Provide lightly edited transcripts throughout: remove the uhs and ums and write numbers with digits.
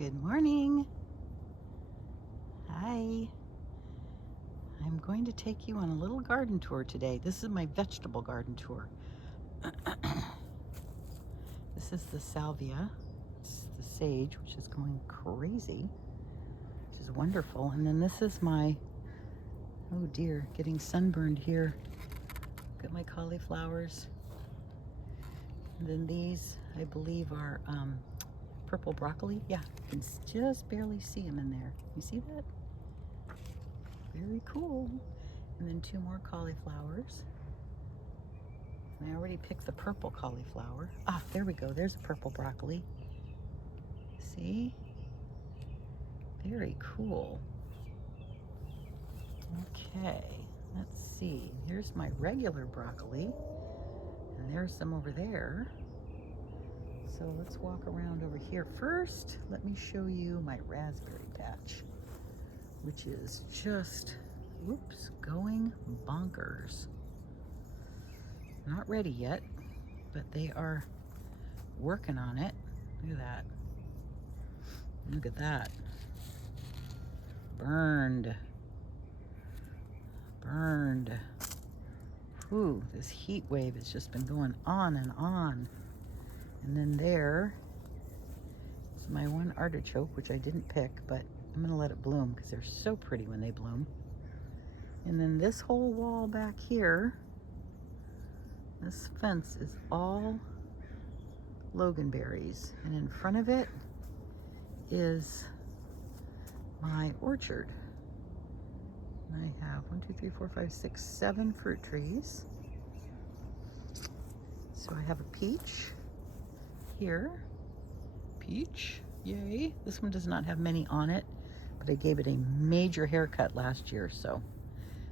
Good morning. Hi. I'm going to take you on a little garden tour today. This is my vegetable garden tour. This is the salvia. It's the sage, which is going crazy, which is wonderful. And then this is my, oh dear, getting sunburned here. Look at my cauliflowers. And then these, I believe, are purple broccoli. Yeah, you can just barely see them in there. You see that? Very cool. And then two more cauliflowers. And I already picked the purple cauliflower. Ah, there we go. There's a purple broccoli. See? Very cool. Okay, let's see. Here's my regular broccoli. And there's some over there. So let's walk around over here. First, let me show you my raspberry patch, which is just, whoops, going bonkers. Not ready yet, but they are working on it. Look at that. Look at that. Burned. Burned. Whew, this heat wave has just been going on and on. And then there is my one artichoke, which I didn't pick, but I'm gonna let it bloom because they're so pretty when they bloom. And then this whole wall back here, this fence is all loganberries. And in front of it is my orchard. And I have 1, 2, 3, 4, 5, 6, 7 fruit trees. So I have a peach here. Peach, yay. This one does not have many on it, but I gave it a major haircut last year, so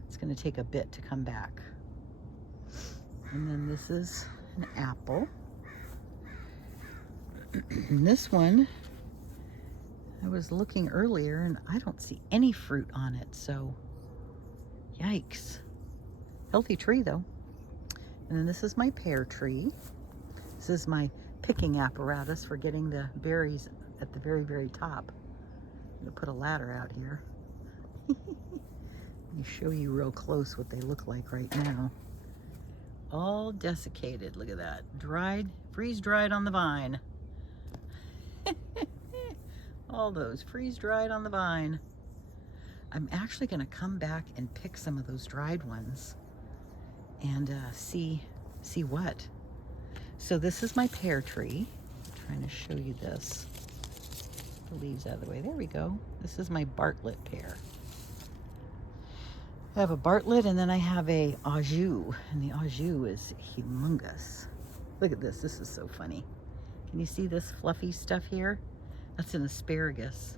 it's gonna take a bit to come back. And then this is an apple. And this one, I was looking earlier and I don't see any fruit on it, so yikes. Healthy tree though. And then this is my pear tree. This is my picking apparatus for getting the berries at the very, very top. I'm gonna put a ladder out here. Let me show you real close what they look like right now. All desiccated, look at that. Dried, freeze-dried on the vine. All those freeze-dried on the vine. I'm actually gonna come back and pick some of those dried ones and see what. So this is my pear tree. I'm trying to show you this. The leaves out of the way. There we go. This is my Bartlett pear. I have a Bartlett and then I have a au jus, and the au jus is humongous. Look at this. This is so funny. Can you see this fluffy stuff here? That's an asparagus.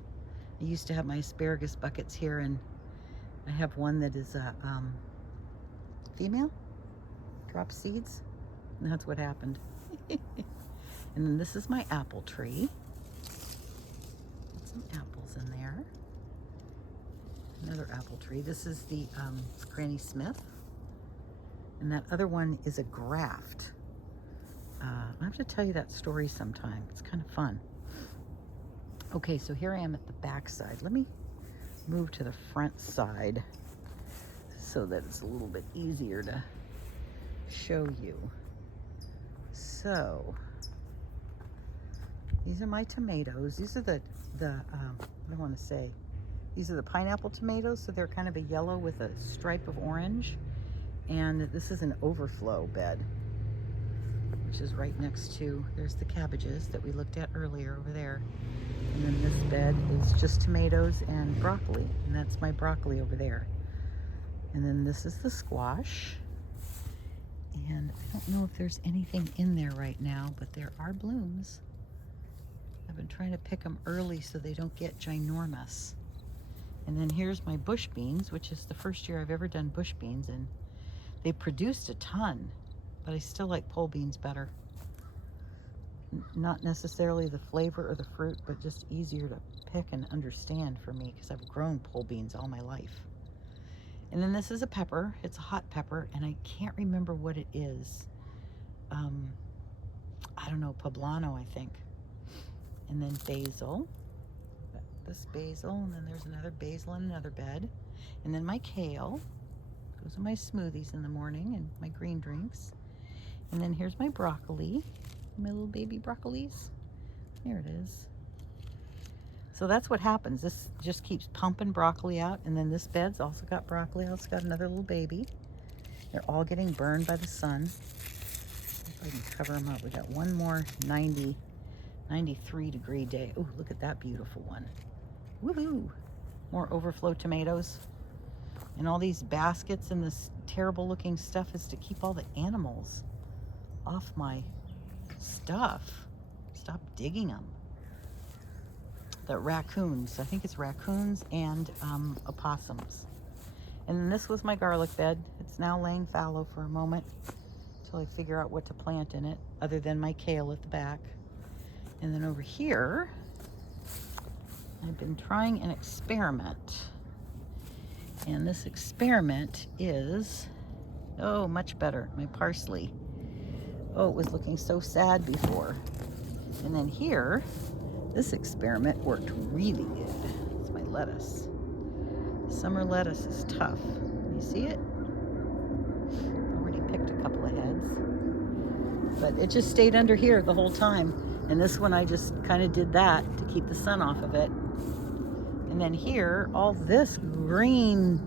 I used to have my asparagus buckets here, and I have one that is a female, drops seeds, and that's what happened. And then this is my apple tree. Got some apples in there. Another apple tree. This is the Granny Smith. And that other one is a graft. I have to tell you that story sometime. It's kind of fun. Okay, so here I am at the back side. Let me move to the front side so that it's a little bit easier to show you. So these are my tomatoes. These are the what do I want to say? These are the pineapple tomatoes, so they're kind of a yellow with a stripe of orange. And this is an overflow bed, which is right next to, there's the cabbages that we looked at earlier over there. And then this bed is just tomatoes and broccoli, and that's my broccoli over there. And then this is the squash. And I don't know if there's anything in there right now, but there are blooms. I've been trying to pick them early so they don't get ginormous. And then here's my bush beans, which is the first year I've ever done bush beans, and they produced a ton, but I still like pole beans better. Not necessarily the flavor or the fruit, but just easier to pick and understand for me because I've grown pole beans all my life. And then this is a pepper. It's a hot pepper, and I can't remember what it is. I don't know, poblano, I think. And then basil. this basil, and then there's another basil in another bed. And then my kale. Those are my smoothies in the morning and my green drinks. And then here's my broccoli, my little baby broccolis. There it is. So that's what happens. This just keeps pumping broccoli out. And then this bed's also got broccoli. Also got another little baby. They're all getting burned by the sun. If I can cover them up. We got one more 93 degree day. Oh, look at that beautiful one. Woohoo! More overflow tomatoes. And all these baskets and this terrible looking stuff is to keep all the animals off my stuff. Stop digging them. The raccoons, I think it's raccoons and opossums. And then this was my garlic bed. It's now laying fallow for a moment until I figure out what to plant in it, other than my kale at the back. And then over here, I've been trying an experiment. And this experiment is, oh, much better. My parsley. Oh, it was looking so sad before. And then here, this experiment worked really good. It's my lettuce. Summer lettuce is tough. You see it? Already picked a couple of heads. But it just stayed under here the whole time. And this one I just kind of did that to keep the sun off of it. And then here, all this green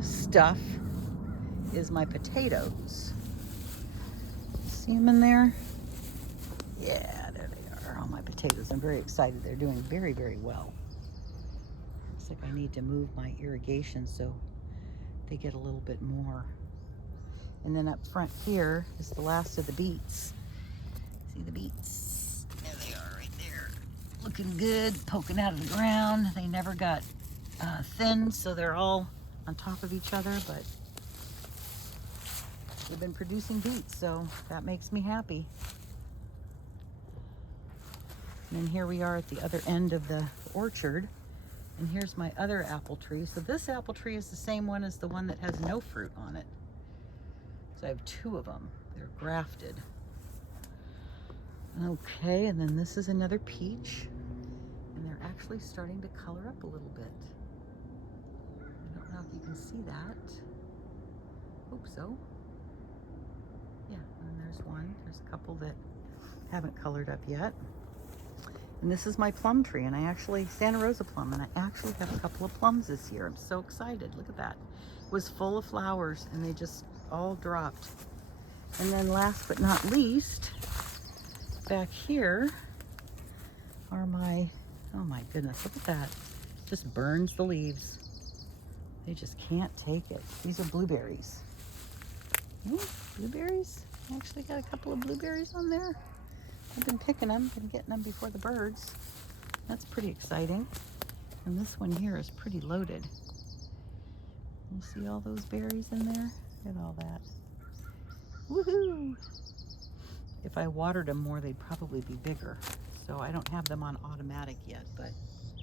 stuff is my potatoes. See them in there? Yeah, there they are, all my potatoes. I'm very excited. They're doing very, very well. Looks like I need to move my irrigation so they get a little bit more. And then up front here is the last of the beets. See the beets? There they are right there. Looking good, poking out of the ground. They never got thin, so they're all on top of each other, but they've been producing beets, so that makes me happy. And then here we are at the other end of the orchard, and here's my other apple tree. So this apple tree is the same one as the one that has no fruit on it. So I have two of them. They're grafted. Okay, and then this is another peach, and they're actually starting to color up a little bit. I don't know if you can see that. Hope so. Yeah, and there's one. There's a couple that haven't colored up yet. And this is my plum tree, and I actually, Santa Rosa plum, and I actually have a couple of plums this year. I'm so excited. Look at that. It was full of flowers, and they just all dropped. And then last but not least, back here are my, oh my goodness, look at that. Just burns the leaves. They just can't take it. These are blueberries. Blueberries. I actually got a couple of blueberries on there. I've been picking them, been getting them before the birds. That's pretty exciting. And this one here is pretty loaded. You see all those berries in there? Look at all that. Woohoo! If I watered them more, they'd probably be bigger. So I don't have them on automatic yet, but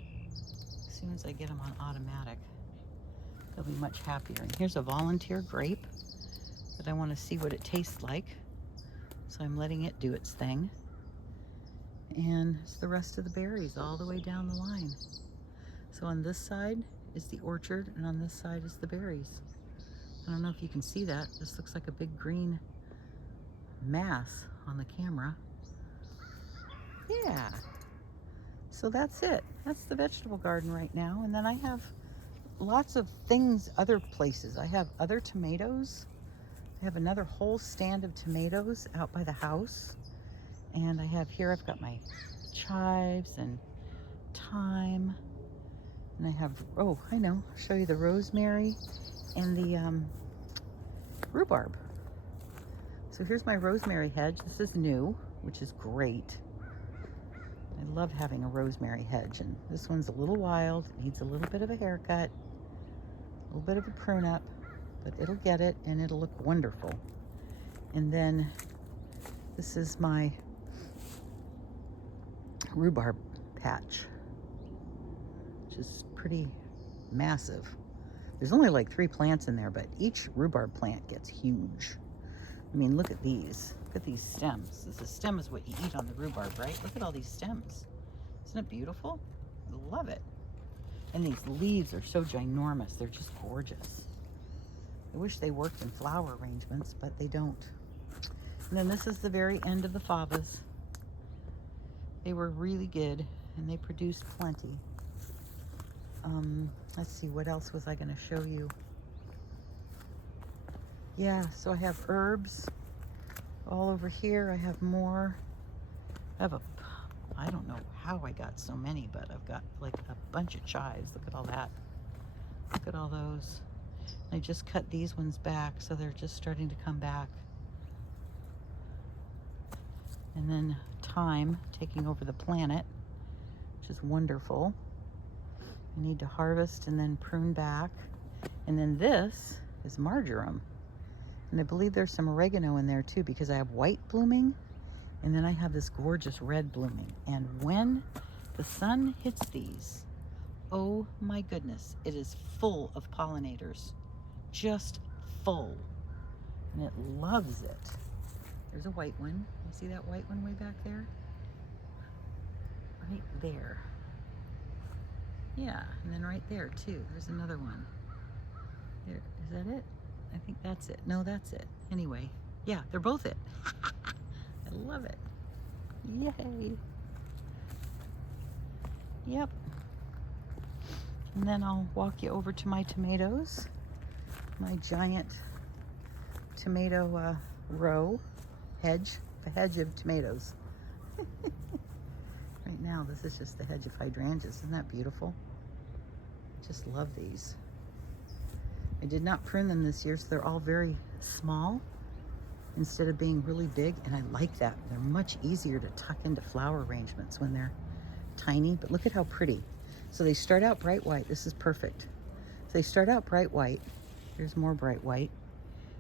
as soon as I get them on automatic, they'll be much happier. And here's a volunteer grape that I want to see what it tastes like. So I'm letting it do its thing. And it's the rest of the berries all the way down the line. So on this side is the orchard, and on this side is the berries. I don't know if you can see that. This looks like a big green mass on the camera. Yeah. So that's it. That's the vegetable garden right now. And then I have lots of things other places. I have other tomatoes. I have another whole stand of tomatoes out by the house. And I have here, I've got my chives and thyme. And I have, oh, I know, I'll show you the rosemary and the rhubarb. So here's my rosemary hedge. This is new, which is great. I love having a rosemary hedge. And this one's a little wild. It needs a little bit of a haircut, a little bit of a prune up, but it'll get it and it'll look wonderful. And then this is my rhubarb patch, which is pretty massive. There's only like 3 plants in there, but each rhubarb plant gets huge. I mean, look at these. Look at these stems. The stem is what you eat on the rhubarb, right? Look at all these stems. Isn't it beautiful? love it. And these leaves are so ginormous. They're just gorgeous. I wish they worked in flower arrangements, but they don't. And then this is the very end of the favas. They were really good, and they produced plenty. Let's see, what else was I going to show you? Yeah, so I have herbs all over here. I have more. I don't know how I got so many, but I've got like a bunch of chives. Look at all that. Look at all those. I just cut these ones back, so they're just starting to come back. And then thyme taking over the planet, which is wonderful. I need to harvest and then prune back. And then this is marjoram. And I believe there's some oregano in there too, because I have white blooming and then I have this gorgeous red blooming. And when the sun hits these, oh my goodness, it is full of pollinators. Just full. And it loves it. There's a white one. You see that white one way back there? Right there. Yeah, and then right there too. There's another one. There, is that it? I think that's it. No, that's it. Anyway, yeah, they're both it. I love it. Yay. Yep. And then I'll walk you over to my tomatoes. My giant tomato row hedge, the hedge of tomatoes. Right now, this is just the hedge of hydrangeas. Isn't that beautiful? Just love these. I did not prune them this year, so they're all very small instead of being really big, and I like that. They're much easier to tuck into flower arrangements when they're tiny, but look at how pretty. So they start out bright white. This is perfect. So they start out bright white. Here's more bright white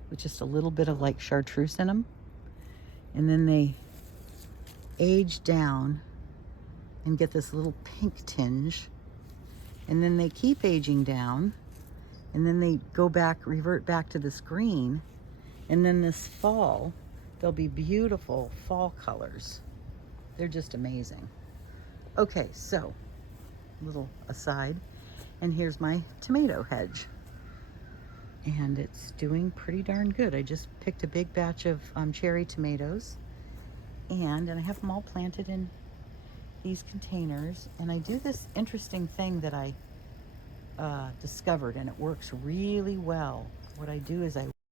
with just a little bit of like chartreuse in them. And then they age down and get this little pink tinge. And then they keep aging down, and then they go back, revert back to this green. And then this fall, they'll be beautiful fall colors. They're just amazing. Okay, so, little aside, and here's my tomato hedge. And it's doing pretty darn good. I just picked a big batch of cherry tomatoes, and I have them all planted in these containers. And I do this interesting thing that I discovered, and it works really well. What I do is I